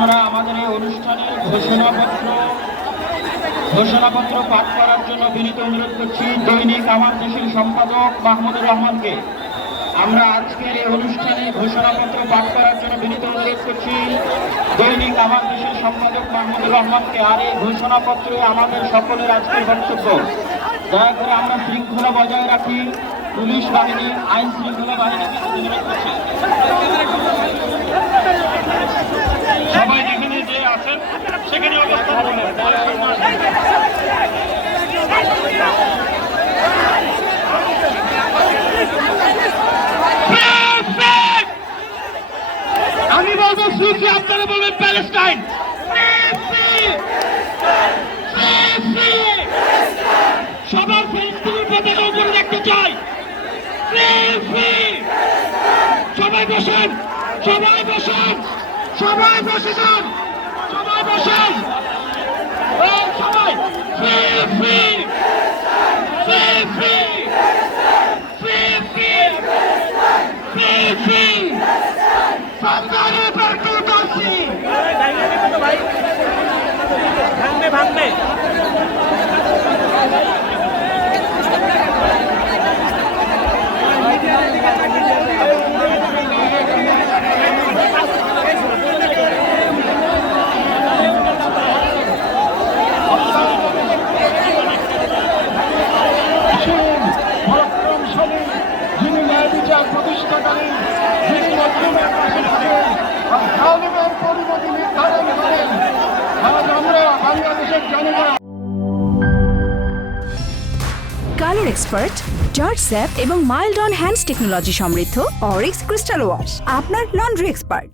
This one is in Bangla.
আমরা আমাদের এই অনুষ্ঠানে ঘোষণাপত্র পাঠ করার জন্য বিনীত অনুরোধ করছি দৈনিক আমার দেশের সম্পাদক মাহমুদুর রহমানকে। আমরা আজকের এই অনুষ্ঠানে ঘোষণাপত্র পাঠ করার জন্য বিনীত অনুরোধ করছি দৈনিক আমার দেশের সম্পাদক মাহমুদুর রহমানকে। আর এই ঘোষণাপত্রে আমাদের সকলের আজকের বক্তব্য, দয়া করে আমরা শৃঙ্খলা বজায় রাখি। পুলিশ বাহিনী, আইন শৃঙ্খলা বাহিনীকে অনুরোধ করছি সবাই যেখানে যে আছেন সেখানে অবস্থান করুন। আমি বলবো সুফি, আপনারা বলবেন প্যালেস্টাইন। সবার ফিলিস্তিনের পতাকা উপরে দেখতে চাই। সবাই বসেন, সবাই বসেন, সবাই বসে যান, সবাই বসেন, সবাই ভাঙবে ভাঙবে। যিনি ন্যায় বিচার প্রতিষ্ঠাকারী, যিনি মধ্যমের পাশে থাকেন, জালিমের পরিণতি নির্ধারণ করেন। আজ আমরা বাংলাদেশের জনগণ কালার এক্সপার্ট, জর্জ স্যাপ এবং মাইল্ড অন হ্যান্ডস টেকনোলজি সমৃদ্ধ অরিক্স ক্রিস্টাল ওয়াশ আপনার লন্ড্রি এক্সপার্ট।